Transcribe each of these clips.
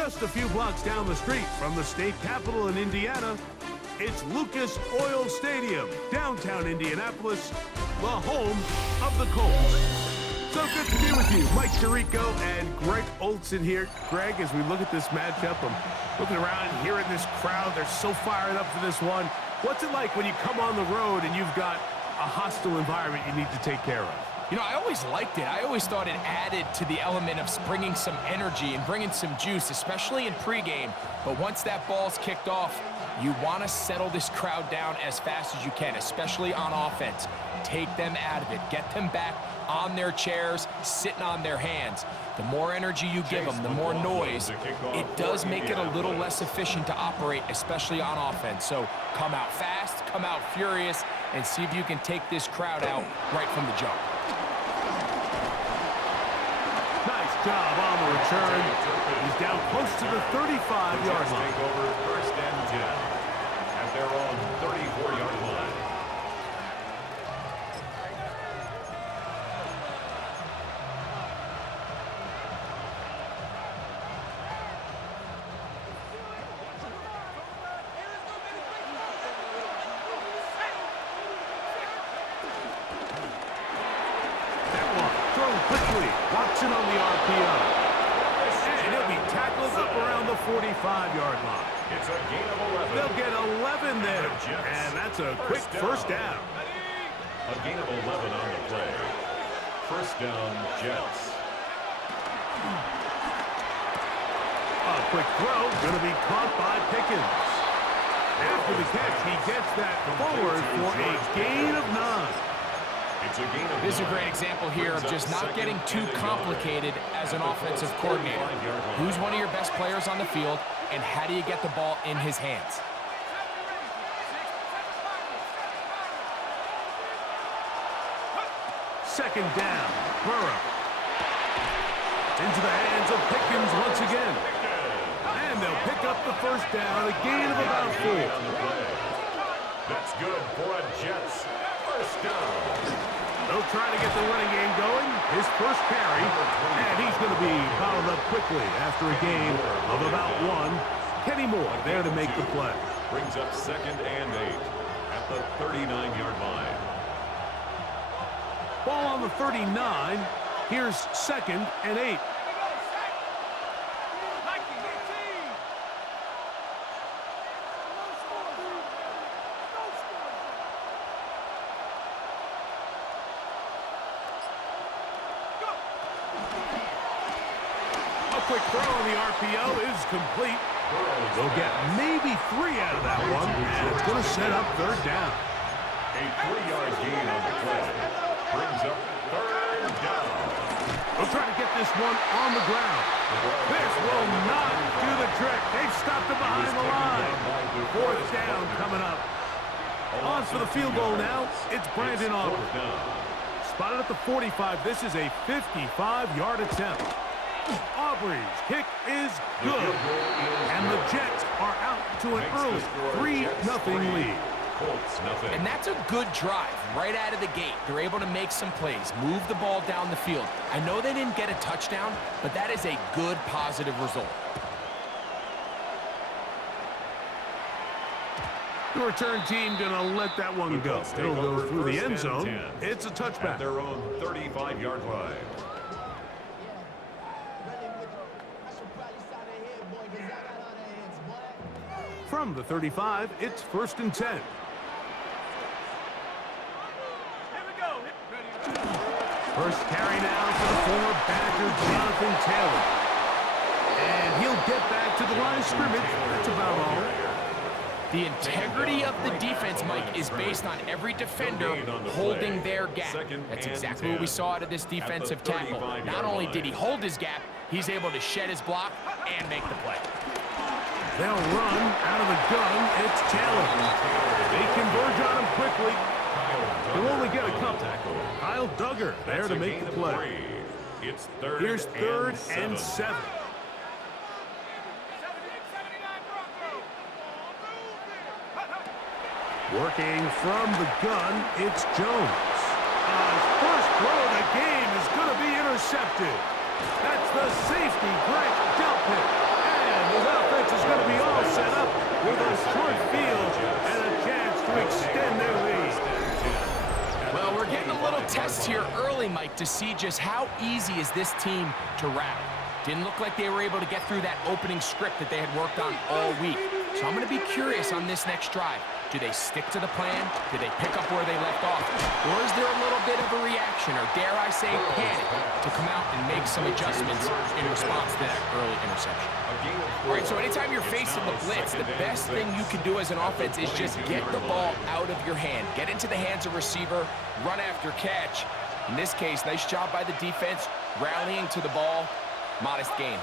Just a few blocks down the street from the state capitol in Indiana, it's Lucas Oil Stadium, downtown Indianapolis, the home of the Colts. So good to be with you. Mike Tirico and Greg Olson here. Greg, as we look at this matchup, I'm looking around and hearing this crowd. They're so fired up for this one. What's it like when you come on the road and you've got a hostile environment you need to take care of? You know, I always liked it. I always thought it added to the element of bringing some energy and bringing some juice, especially in pregame. But once that ball's kicked off, you want to settle this crowd down as fast as you can, especially on offense. Take them out of it. Get them back on their chairs, sitting on their hands. The more energy you give them, the more noise, it does make it a little less efficient to operate, especially on offense. So come out fast, come out furious, and see if you can take this crowd out right from the jump. Nice job on the return. He's down close to the 35-yard line. Take over first and 10 at their own 34-yard line. Watson on the RPO. And he'll be tackled up around the 45-yard line. It's a gain of 11. They'll get 11 there. And that's a quick first down. A gain of 11 on the play. First down, Jets. A quick throw, going to be caught by Pickens. After the catch, he gets that forward for a gain of 9. This is a great example here of just not getting too complicated as an offensive coordinator. Who's one of your best players on the field, and how do you get the ball in his hands? Second down, Burrow. Into the hands of Pickens once again. And they'll pick up the first down, a gain of about 4. That's good for a Jets first down. They'll try to get the running game going. His first carry, and he's going to be fouled up quickly after a gain of about 1. Kenny Moore there to make the play. Brings up second and 8 at the 39-yard line. Ball on the 39. Here's second and 8. Quick throw on the RPO is complete. They'll get maybe 3 out of that one, and it's going to set up third down. A 3-yard gain on the play brings up third down. They'll try to get this one on the ground. This will not do the trick. They've stopped it behind the line. Fourth down coming up. On for the field goal now. It's Brandon Aubrey. Spotted at the 45. This is a 55-yard attempt. Aubrey's kick is good, and the Jets are out to an early 3-0 lead. And that's a good drive right out of the gate. They're able to make some plays, move the ball down the field. I know they didn't get a touchdown, but that is a good, positive result. The return team going to let that one go. It'll go through the end zone. It's a touchback. At their own 35-yard line. From the 35, it's first and 10. First carry now for the former Badger Jonathan Taylor. And he'll get back to the line of scrimmage. That's about all. The integrity of the defense, Mike, is based on every defender holding their gap. That's exactly what we saw out of this defensive tackle. Not only did he hold his gap, he's able to shed his block and make the play. They'll run out of the gun. It's Taylor. They converge on him quickly. He'll only get a couple. Kyle Duggar there to make the play. Here's third and 7. Working from the gun, it's Jones. First throw of the game is going to be intercepted. That's the safety, Greg Delpit. And to see just how easy is this team to rattle. Didn't look like they were able to get through that opening script that they had worked on all week. So I'm going to be curious on this next drive. Do they stick to the plan? Do they pick up where they left off? Or is there a little bit of a reaction, or dare I say panic, to come out and make some adjustments in response to that early interception? All right, so anytime you're facing the blitz, the best thing you can do as an offense is just get the ball out of your hand. Get into the hands of receiver, run after catch. In this case, nice job by the defense, rallying to the ball. Modest gain.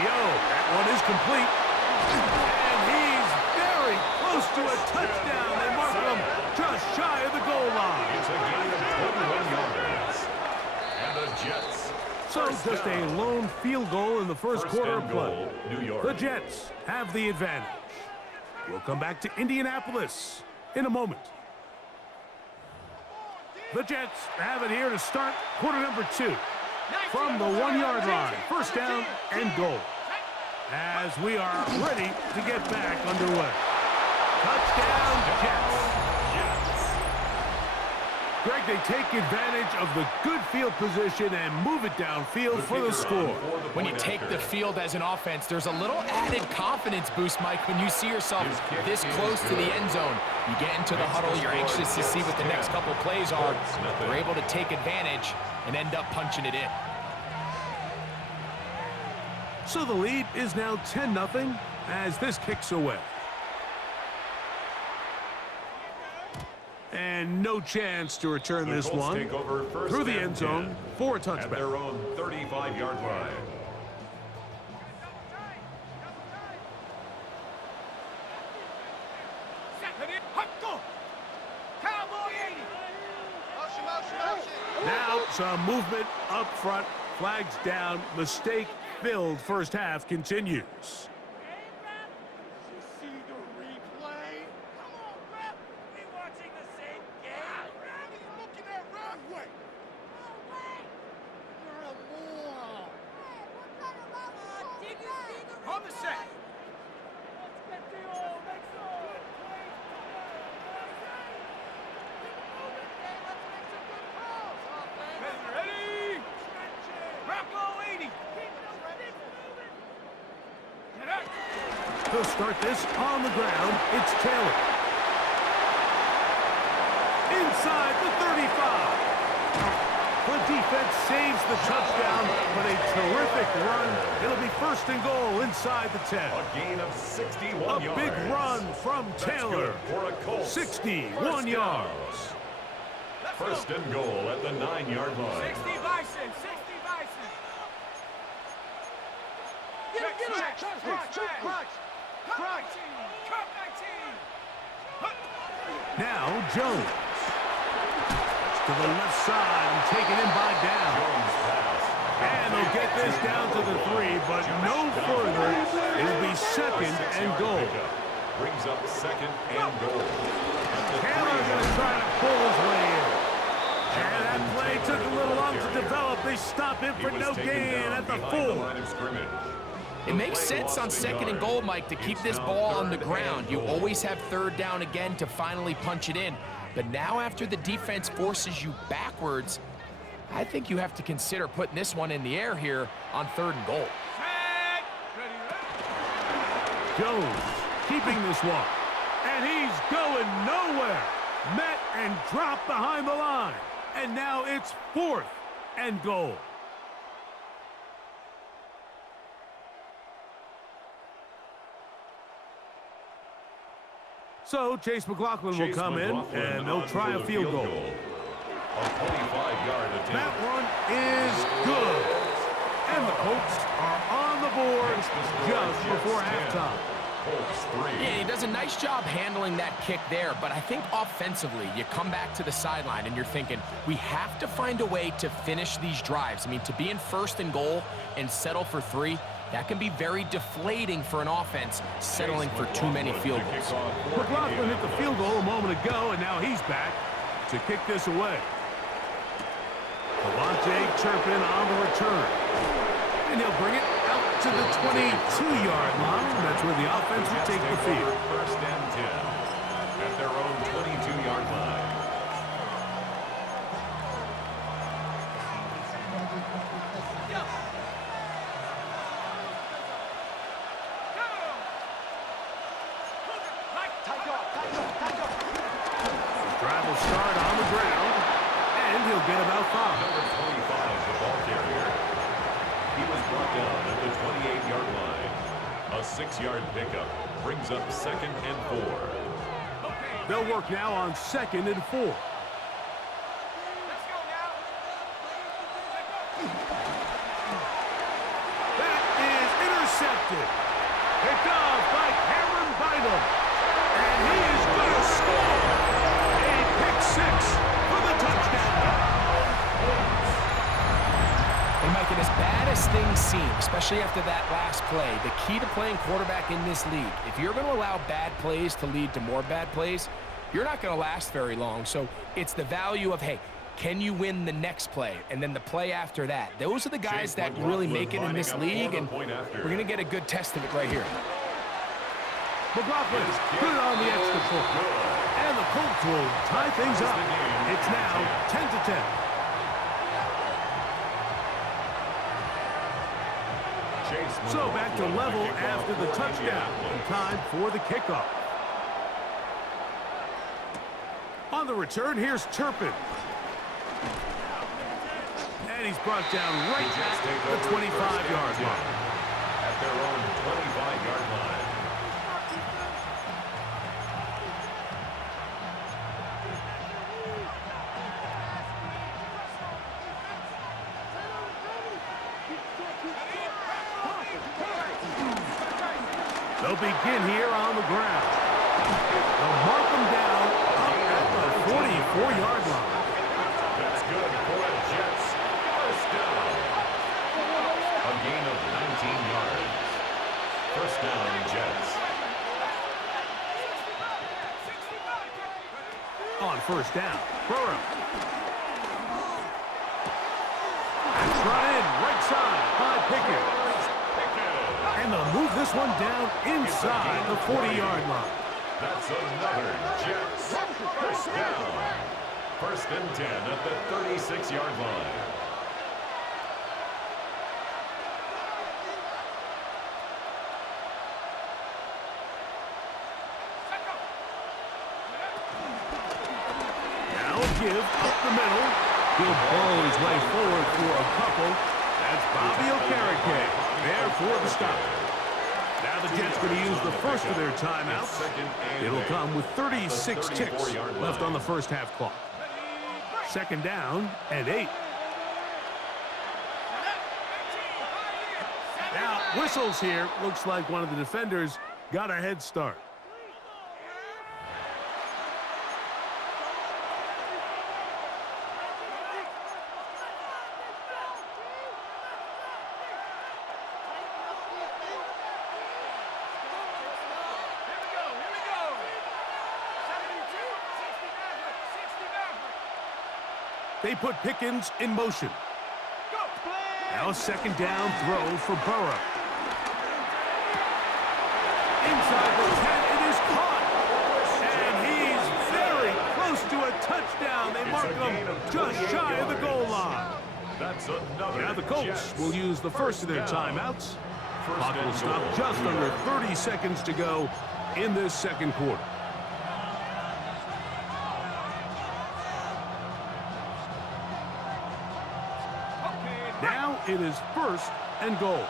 That one is complete. And he's very close to a touchdown. They mark him just shy of the goal line. It's a gain of 21 yards. And the Jets. So just a lone field goal in the first quarter of play. New York. The Jets have the advantage. We'll come back to Indianapolis in a moment. The Jets have it here to start quarter number 2. From the 1-yard line, first down and goal. As we are ready to get back underway. Touchdown, Jets. Greg, they take advantage of the good field position and move it downfield for the score. When you take the field as an offense, there's a little added confidence boost, Mike, when you see yourself this close to the end zone. You get into the huddle, you're anxious to see what the next couple plays are. They're able to take advantage and end up punching it in. So the lead is now 10-0 as this kicks away. And no chance to return this one through the end zone for a touchback. At their own 35-yard line. Now some movement up front, flags down, mistake-filled first half continues. He'll start this on the ground. It's Taylor. Inside the 35. The defense saves the touchdown, but a terrific run. It'll be first and goal inside the 10. A gain of 61 yards. A big run from Taylor. For a Colts. 61 yards. First and goal at the 9-yard line. 60 Bison, 60 Bison. Now Jones. To the left side and taken in by down. And they'll get this down to the 3, but no further. It'll be second and goal. Brings up second and goal. Taylor's going to try to pull his way in. And that play took a little long to develop. They stop him for no gain at the 4. It makes sense on second and goal, Mike, to keep this ball on the ground. You always have third down again to finally punch it in. But now after the defense forces you backwards, I think you have to consider putting this one in the air here on third and goal. Jones keeping this one. And he's going nowhere. Met and dropped behind the line. And now it's fourth and goal. So Chase McLaughlin will come in, and they'll try a field goal. A 25-yard attempt. That one is good. And the Colts are on the board just before halftime. Colts 3. Yeah, he does a nice job handling that kick there, but I think offensively, you come back to the sideline and you're thinking, we have to find a way to finish these drives. I mean, to be in first and goal and settle for 3, that can be very deflating for an offense, settling for too many field goals. McLaughlin hit the field goal a moment ago, and now he's back to kick this away. Devontae Turpin on the return. And he'll bring it out to the 22-yard line. That's where the offense will take the field. First and 10 at their own 22-yard line. Drive will start on the ground, and he'll get about 5. Number 25, the ball carrier. He was brought down at the 28-yard line. A 6-yard pickup brings up 2nd and 4. They'll work now on 2nd and 4. That is intercepted. Picked off by Cameron Bynum. And he is going to score. A pick 6 for the touchdown. And Mike, and as bad as things seem, especially after that last play, the key to playing quarterback in this league, if you're going to allow bad plays to lead to more bad plays, you're not going to last very long. So it's the value of, hey, can you win the next play and then the play after that? Those are the guys that really make it in this league, and we're going to get a good test of it right here. McLaughlin good on the extra point. And the Colts will tie things up. It's now 10-10. So back to level after the touchdown. And time for the kickoff. On the return, here's Turpin. And he's brought down right at the 25-yard line. At their own 25-yard line. They'll begin here on the ground. They'll mark them down up at the 44-yard line. That's good for the Jets. First down. A gain of 19 yards. First down, Jets. On first down, Burrow. That's run in, right side by Pickett. And they'll move this one down inside the 40-yard line. That's another Jets. First down. First and 10 at the 36-yard line. Now a give up the middle. He'll burrow his way forward for a couple. That's Bobby Okereke there for the stop. Now the Jets going to use the first of their timeouts. It'll come with 36 ticks left on the first half clock. Second down and 8. Now whistles here. Looks like one of the defenders got a head start. They put Pickens in motion. Now second down throw for Burrow. Inside the 10, it is caught. And he's very close to a touchdown. They mark him just shy of the goal line. That's another. Now the Colts will use the first of their timeouts. Clock will stop just under 30 seconds to go in this second quarter. Now it is first and goal.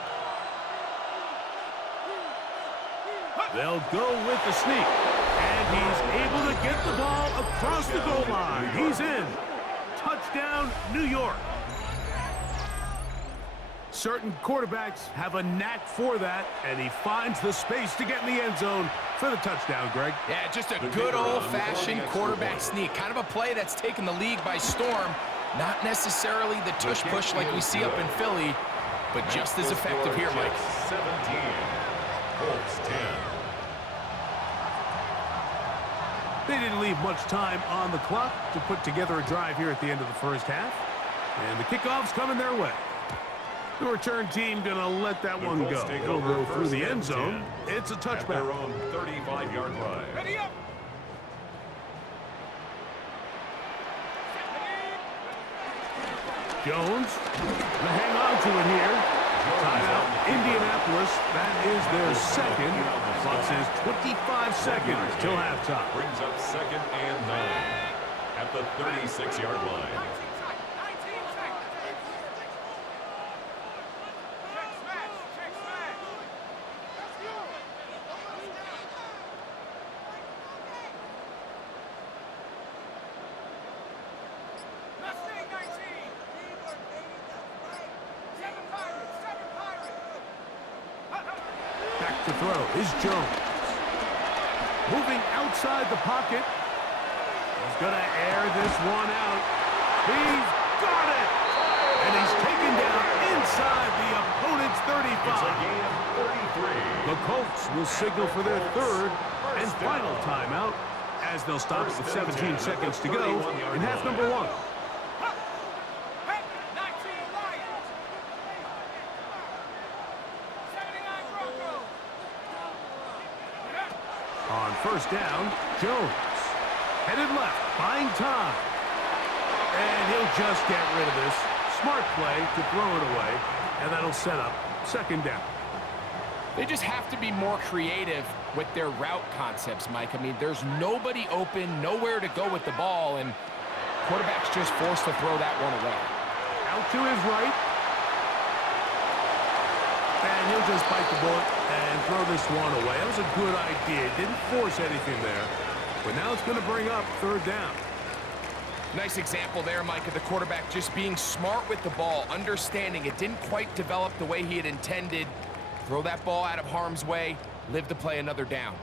They'll go with the sneak. And he's able to get the ball across the goal line. He's in. Touchdown, New York. Certain quarterbacks have a knack for that, and he finds the space to get in the end zone for the touchdown, Greg. Yeah, just a good old-fashioned quarterback sneak. Kind of a play that's taken the league by storm. Not necessarily the tush-push like we see up in Philly, but just as effective here, Mike. 17, Colts 10. They didn't leave much time on the clock to put together a drive here at the end of the first half. And the kickoff's coming their way. The return team gonna let that one go. It'll go through the end zone. It's a touchback. At their own 35-yard line. Ready up. Jones gonna hang on to it here. Timeout, Indianapolis. That is their second. Clock says 25 seconds till halftime. Brings up 2nd and 9 at the 36-yard line. 19 seconds. Check smash. Check smash. Mustang 19. 7 Pirates. 7 Pirates. Back to throw is Jones. Moving outside the pocket. He's going to air this one out. He's got it! And he's taken down inside the opponent's 35. It's a gain of 33. The Colts will signal for their third and final timeout as they'll stop with 17 seconds to go in half number 1. Hey, 19 Lions. 79 Broncos. On first down, Jones. Headed left, buying time. And he'll just get rid of this. Smart play to throw it away, and that'll set up second down. They just have to be more creative with their route concepts, Mike. I mean, there's nobody open, nowhere to go with the ball, and quarterback's just forced to throw that one away. Out to his right. And he'll just bite the bullet and throw this one away. That was a good idea. Didn't force anything there. But now it's going to bring up third down. Nice example there, Mike, of the quarterback just being smart with the ball, understanding it didn't quite develop the way he had intended. Throw that ball out of harm's way, live to play another down.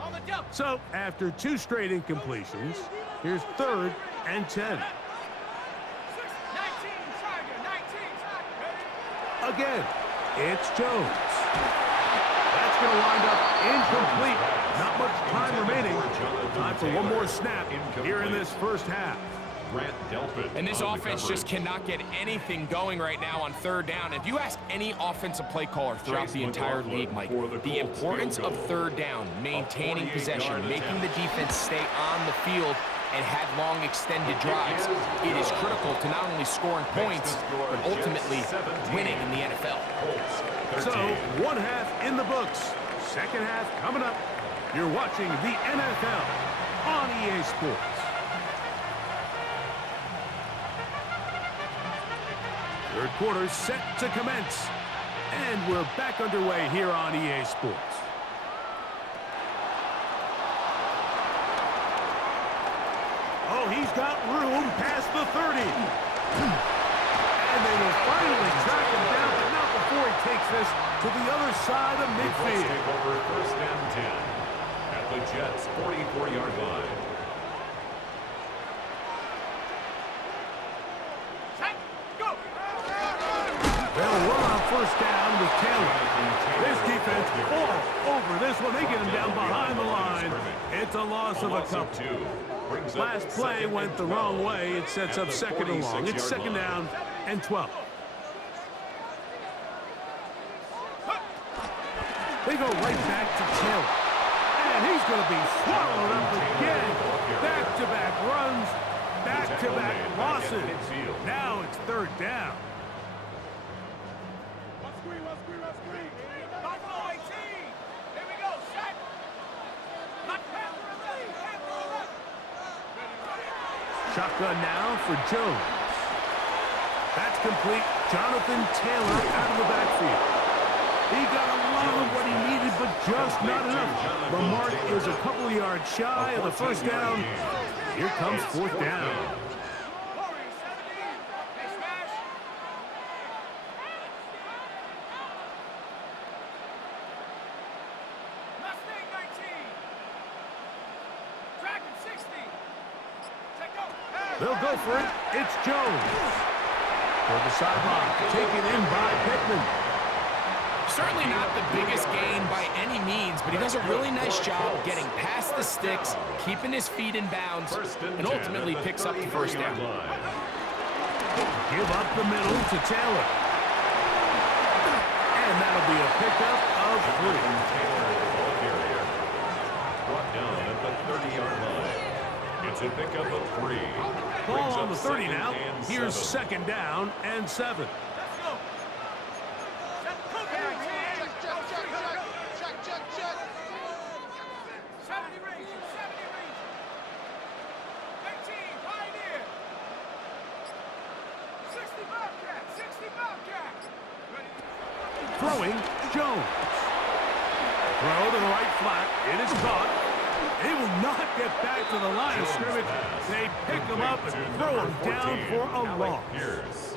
On the jump. So, after 2 straight incompletions, here's 3rd and 10. 19 Tiger. 19 Tiger. Again, it's Jones. That's going to wind up incomplete. Not much time remaining. Time for one more snap here in this first half. And this offense just cannot get anything going right now on third down. If you ask any offensive play caller throughout the entire league, Mike, the importance of third down, maintaining possession, making the defense stay on the field and have long extended drives, it is critical to not only scoring points, but ultimately winning in the NFL. So, one half in the books. Second half coming up. You're watching the NFL on EA Sports. Third quarter set to commence. And we're back underway here on EA Sports. Oh, he's got room past the 30. And they will finally track him down, but not before he takes this to the other side of midfield. Take over 1st and 10 at the Jets' 44-yard line. Set. Go. They'll run on first down with Taylor. This defense all over this one. They get him down behind the line. It's a loss of a couple. Last play went the wrong way. It sets up 2nd and long. It's 2nd down and 12. They go right back to Taylor. And he's going to be swallowed up again. Back-to-back runs, back-to-back losses. Now it's 3rd down. Buffalo 18. Here we go. Set. Panther 11. Panther 11. Shotgun now for Jones. That's complete. Jonathan Taylor out of the backfield. He got a lot of what he needed, but just not enough. The mark is a couple of yards shy of the first down. Here comes 4th down. Warriors 17. They smash. Mustang 19. Dragon 60. Check go. They'll go for it. It's Jones. For the sideline, taken in by Pittman. Certainly not the biggest gain by any means, but he does a really nice job getting past the sticks, keeping his feet in bounds, and ultimately picks up the first down. Give up the middle to Taylor. And that'll be a pickup of 3. Taylor, the ball carrier. Brought down at the 30-yard line. It's a pickup of 3. Ball on the 30 now. Here's 2nd down and 7. Let's go. Check. 70 range. 18, Pioneer. 60 Bobcat. Ready? Throwing, Jones. Throw to the right flat. It is caught. He will not get back to the line of scrimmage. They pick him up and throw him down for a loss.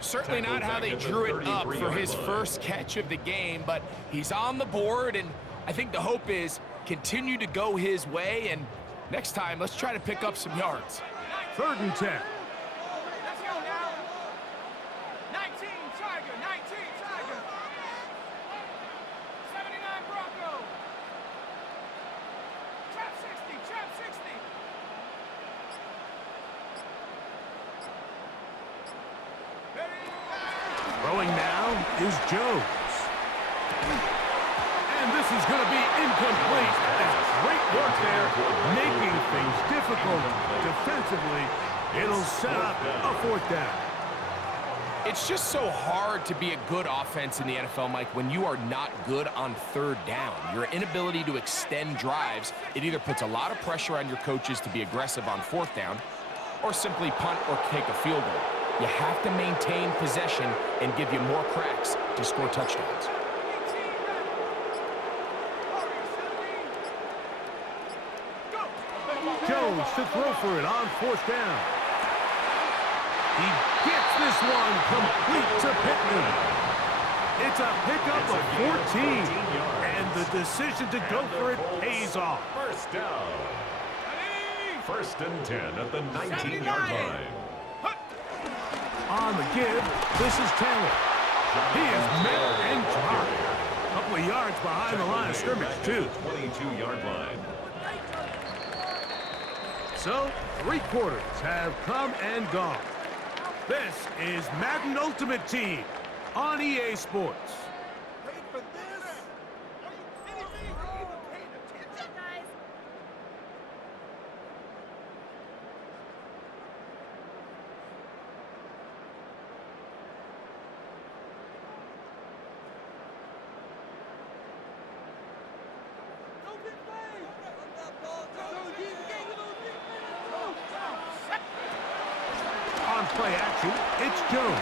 Certainly not how they drew it up for his first catch of the game, but he's on the board, and I think the hope is continue to go his way, and next time, let's try to pick up some yards. 3rd and 10. Let's go now. 19 Tiger. 79 Bronco. Trap 60. Throwing now is Jones. And this is going to be incomplete. That's great work there, making things difficult defensively. It'll set up a 4th down. It's just so hard to be a good offense in the NFL, Mike, when you are not good on 3rd down. Your inability to extend drives, it either puts a lot of pressure on your coaches to be aggressive on 4th down or simply punt or take a field goal. You have to maintain possession and give you more cracks to score touchdowns. Jones to throw for it on 4th down. He gets this one complete to Pittman. It's a pickup of 14. And the decision to go for it pays off. First down. 1st and 10 at the 19-yard line. On the give, this is Taylor. He is met and dropped. A couple of yards behind the line of scrimmage, too. 22-yard line. So, 3 quarters have come and gone. This is Madden Ultimate Team on EA Sports. On play action, it's Jones.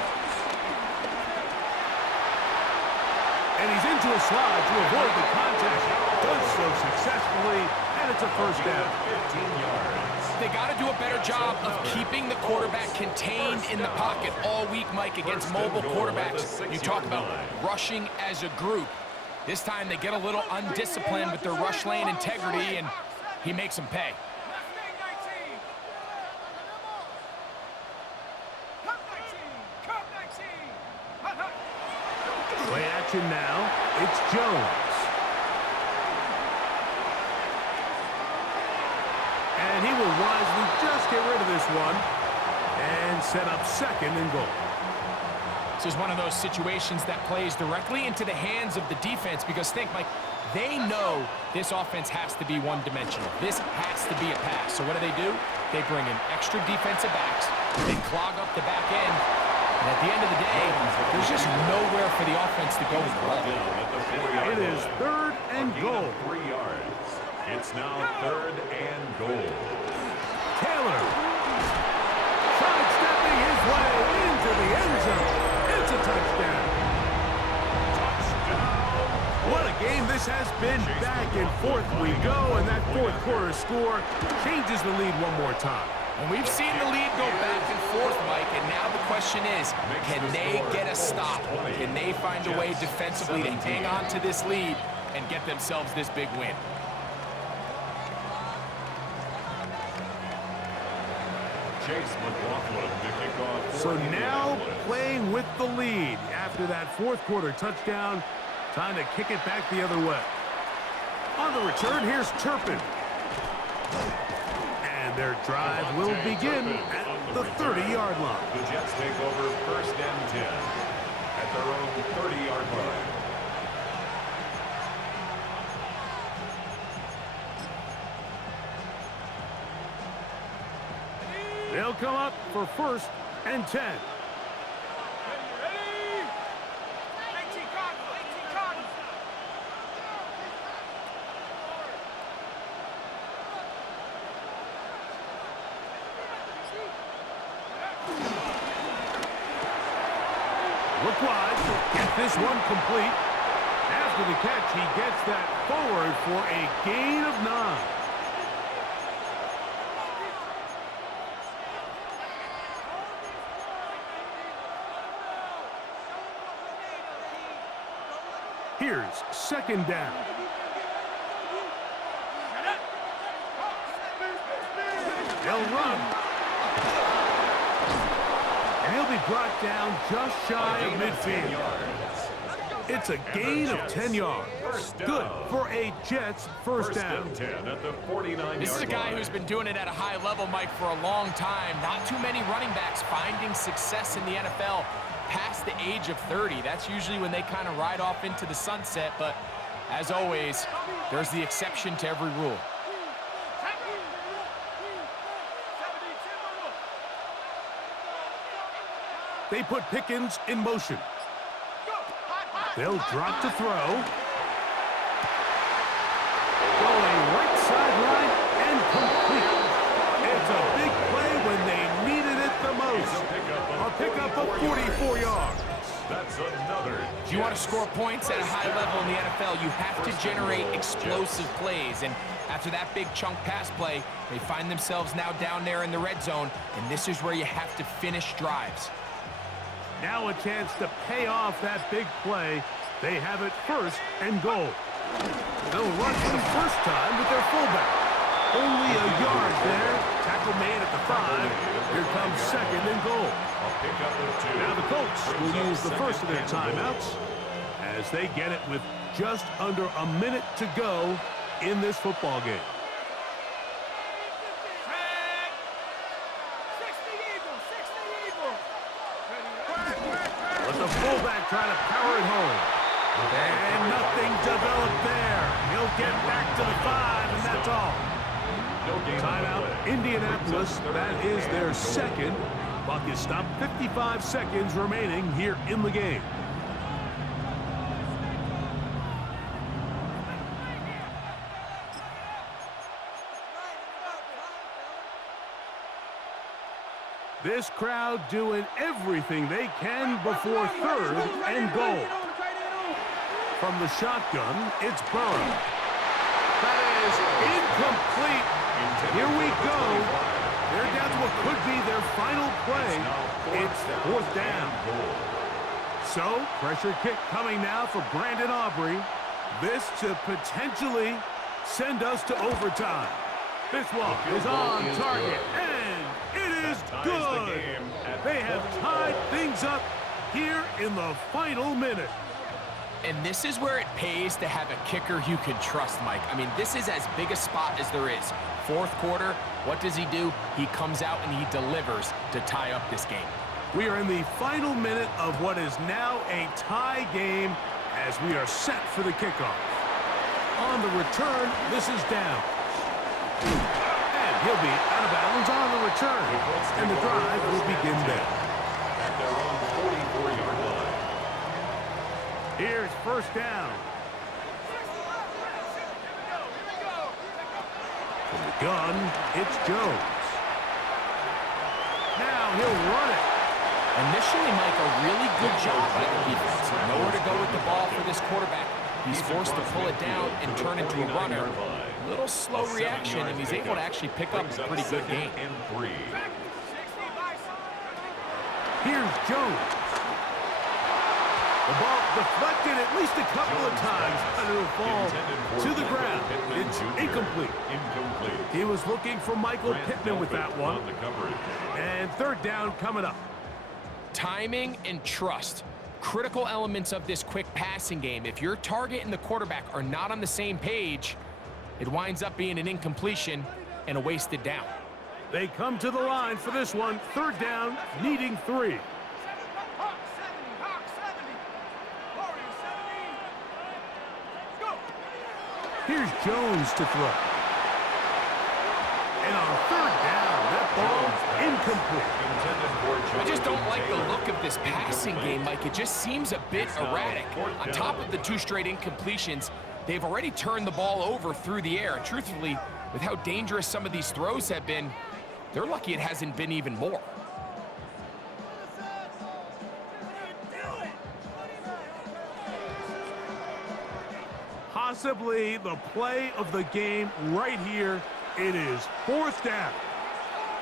And he's into a slide to avoid the contact. Does so successfully, and it's a 1st down. 15 yards. They got to do a better job of keeping the quarterback contained in the pocket all week, Mike, against mobile quarterbacks. You talk about rushing as a group. This time they get a little undisciplined with their rush lane integrity, and he makes them pay. Play action now, it's Jones. And he will wisely just get rid of this one and set up 2nd and goal. This is one of those situations that plays directly into the hands of the defense because think, Mike, they know this offense has to be one-dimensional. This has to be a pass. So what do? They bring in extra defensive backs. They clog up the back end. And at the end of the day, there's just nowhere for the offense to go with the ball. It is 3rd and goal. 3 yards. It's now 3rd and goal. Taylor sidestepping his way into the end zone. It's a touchdown. What a game this has been. Back and forth we go, and that 4th quarter score changes the lead one more time. And we've seen the lead go back and forth, Mike, and now the question is, can they get a stop? Can they find a way defensively to hang on to this lead and get themselves this big win? Chase McLaughlin to kick off. So now playing with the lead after that 4th quarter touchdown. Time to kick it back the other way. On the return, here's Turpin. And And their drive will begin at the 30-yard line. The Jets take over first and 10 at their own 30-yard line. They'll come up for first and 10. Ready? 18 Cardinals, 18 Cardinals. Look wide. Get this one complete. After the catch, he gets that forward for a gain of 9. Here's second down. They'll run. And he'll be brought down just shy of midfield. It's a gain of 10 yards. Good for a Jets first down. 10 at the 49-yard This is a guy line. who's been doing it at a high level, Mike, for a long time. Not too many running backs finding success in the NFL past the age of 30. That's usually when they kind of ride off into the sunset, but as always, there's the exception to every rule. They put Pickens in motion. They'll drop to throw. Going right sideline and complete. It's a big play when they needed it the most. A pickup of 44 yards. That's another. If you want to score points at a high level in the NFL, you have to generate explosive plays. And after that big chunk pass play, they find themselves now down there in the red zone, and this is where you have to finish drives. Now a chance to pay off that big play. They have it first and goal. They'll run for the first time with their fullback. Only a yard there. Tackle made at the 5. Here comes second and goal. Now the Colts will use the first of their timeouts as they get it with just under a minute to go in this football game. But the fullback trying to power it home. And nothing developed there. He'll get back to the 5, and that's all. Timeout, Indianapolis. That is their second. Clock is stopped. 55 seconds remaining here in the game. This crowd doing everything they can before third and goal. From the shotgun, it's Burrow. That is incomplete. Here we go. They're down to what could be their final play. It's fourth down. So, pressure kick coming now for Brandon Aubrey. This to potentially send us to overtime. This one is on target, and it is good. They have tied things up here in the final minute. And this is where it pays to have a kicker you can trust, Mike. I mean, this is as big a spot as there is. Fourth quarter, what does he do? He comes out and he delivers to tie up this game. We are in the final minute of what is now a tie game as we are set for the kickoff. On the return, this is down. And he'll be out of bounds on the return. And the drive will begin there. At their own 44-yard line. Here's first down. From the gun, it's Jones. Now he'll run it. Initially, Mike, a really good job by the defense. Nowhere to go with the ball for this quarterback. He's forced to pull it down and turn into a runner. A little slow reaction, and he's able to actually pick up a pretty good game. Here's Jones. The ball deflected at least a couple of times, and it'll fall to the ground. It's incomplete. He was looking for Michael Pittman with that one. And third down coming up. Timing and trust, critical elements of this quick passing game. If your target and the quarterback are not on the same page, it winds up being an incompletion and a wasted down. They come to the line for this one. Third down, needing 3. Hawk 70, Hawk 70. Warrior 70. Go. Here's Jones to throw. And on third down, that ball incomplete. I just don't like the look of this passing game, Mike. It just seems a bit erratic. On top of the 2 straight incompletions, they've already turned the ball over through the air. And truthfully, with how dangerous some of these throws have been, they're lucky it hasn't been even more. Possibly the play of the game right here. It is 4th down.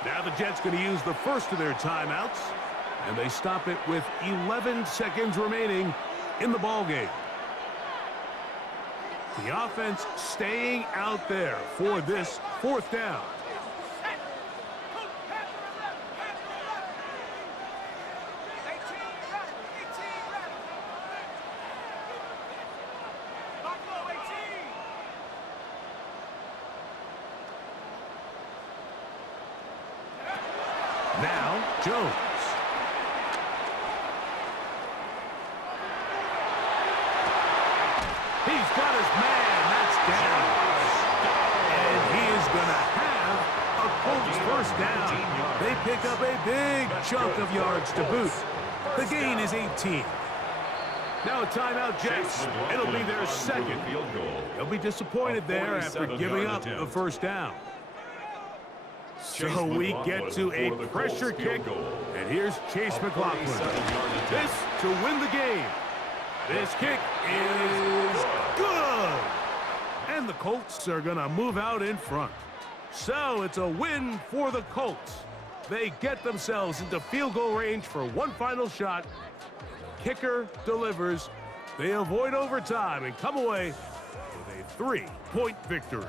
Now the Jets going to use the first of their timeouts, and they stop it with 11 seconds remaining in the ballgame. The offense staying out there for this 4th down. Set. Coach, Panther 11, Panther 11. 18 ready, 18 ready. Buffalo 18. Now Jones. He's got his man. That's down. And he is going to have a Colts first down. They pick up a big chunk of yards to boot. The gain is 18. Now a timeout, Jets. It'll be their second. They'll be disappointed there after giving up the first down. So we get to a pressure kick, and here's Chase McLaughlin. This to win the game. This kick is good. And the Colts are going to move out in front. So it's a win for the Colts. They get themselves into field goal range for one final shot. Kicker delivers. They avoid overtime and come away with a 3-point victory.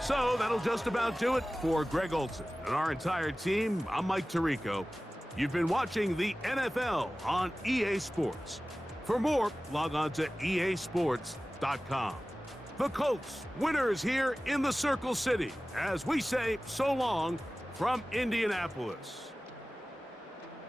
So that'll just about do it for Greg Olson and our entire team. I'm Mike Tirico. You've been watching the NFL on EA Sports. For more, log on to easports.com. The Colts, winners here in the Circle City, as we say so long from Indianapolis.